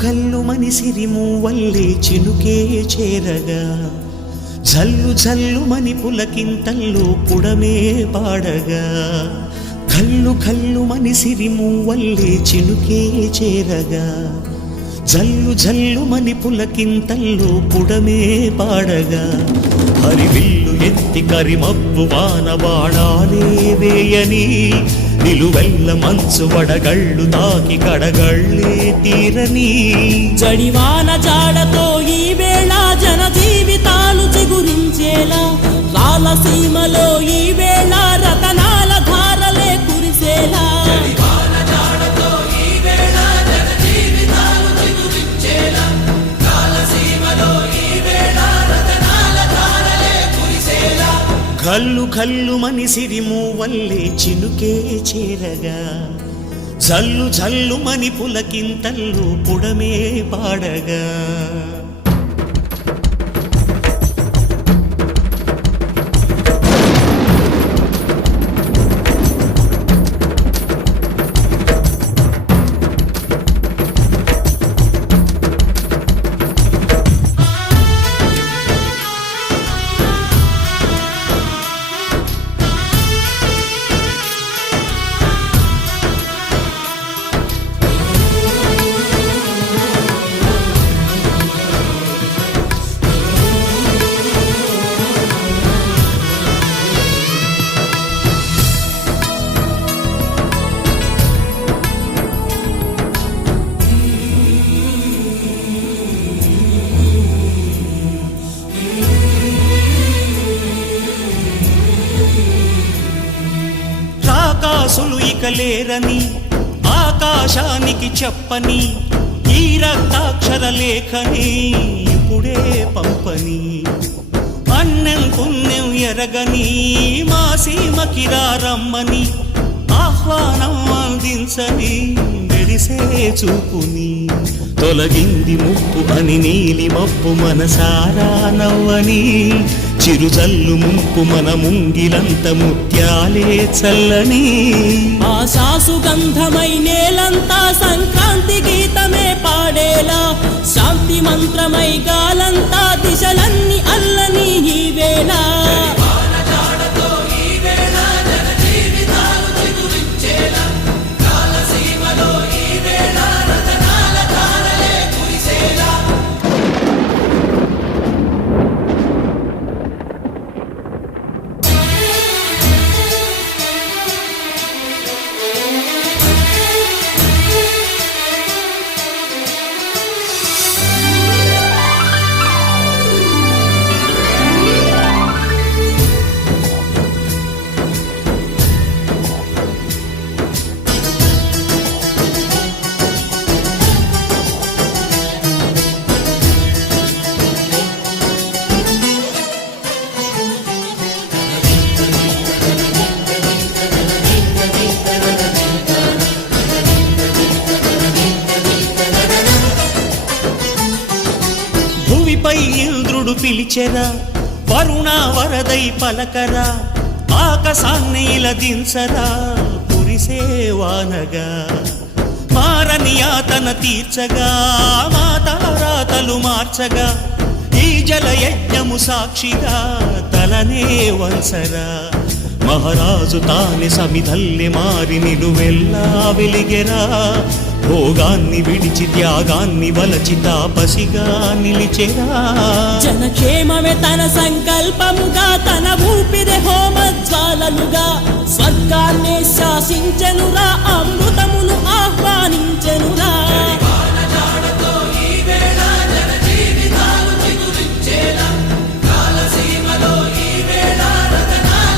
ఘల్లు మనిసిరి మూవల్లే చినుకే చేరగా జల్లు జల్లుమని పులకింతల్లో పుడమే పాడగా ఘల్లు ఘల్లు మనిసిరి మూవల్లే చినుకే చేరగా జల్లు జల్లుమని పులకింతల్లో పుడమే పాడగా హరివిల్లు ఎత్తి కరిమబ్బు వాన బాణాలే వేయని నిలువెల్ల మంచు వడగళ్ళు తాకి కడగళ్ళే తీరని జడివాన జాడతో ఈ వేళ జన జీవితాలు చిగురించేలా రాలసీమలో ఈ వేళ రతనాల ధారలే కురిసేలా ఘల్లు ఘల్లు మనిసిరి మూవల్లే చినుకే చేరగా జల్లు జల్లుమని పులకింతల్లో పుడమే పాడగా రాకాసులు ఇక లేరని ఆకాశానికి చెప్పని ఈ రక్తాక్షర లేఖని ఇప్పుడే పంపని అన్నం పుణ్యం ఎరగని మా సీమకి రమ్మని ఆహ్వానం అందించని మెరిసే చూపుని తొలగింది ముప్పు అని నీలి మప్పు మనసారా నవ్వని చిరుజల్లు ముంపు మన ముంగిలంత ముత్యాలే చల్లని ఆశాసు గంధమై నేలంతా సంక్రాంతి గీతమే పాడేలా శాంతి మంత్రమై గాలంతా దిశలన్నీ అల్లని ఈ వేళ భూమిపై ఇంద్రుడు పిలిచెరా వరుణ వరదై పలకరా ఆకాశాన్ని దించరా కురిసే వానగా మారని యాతన తీర్చగా మా తారాతలు మార్చగా ఈ జల యజ్ఞము సాక్షిగా తలనే వంచరా మహారాజు తానే సమిధల్లె మారి నిలువెల్లా వెలిగెరా భోగాన్ని విడిచి త్యాగాన్ని వలచి తాపసిగా నిలిచెరా జనక్షేమమే తన సంకల్పముగా తన ఊపిరి హోమజ్వాలలుగా స్వర్గాన్ని శాసించెనురా అమృతమును ఆహ్వానించెనురా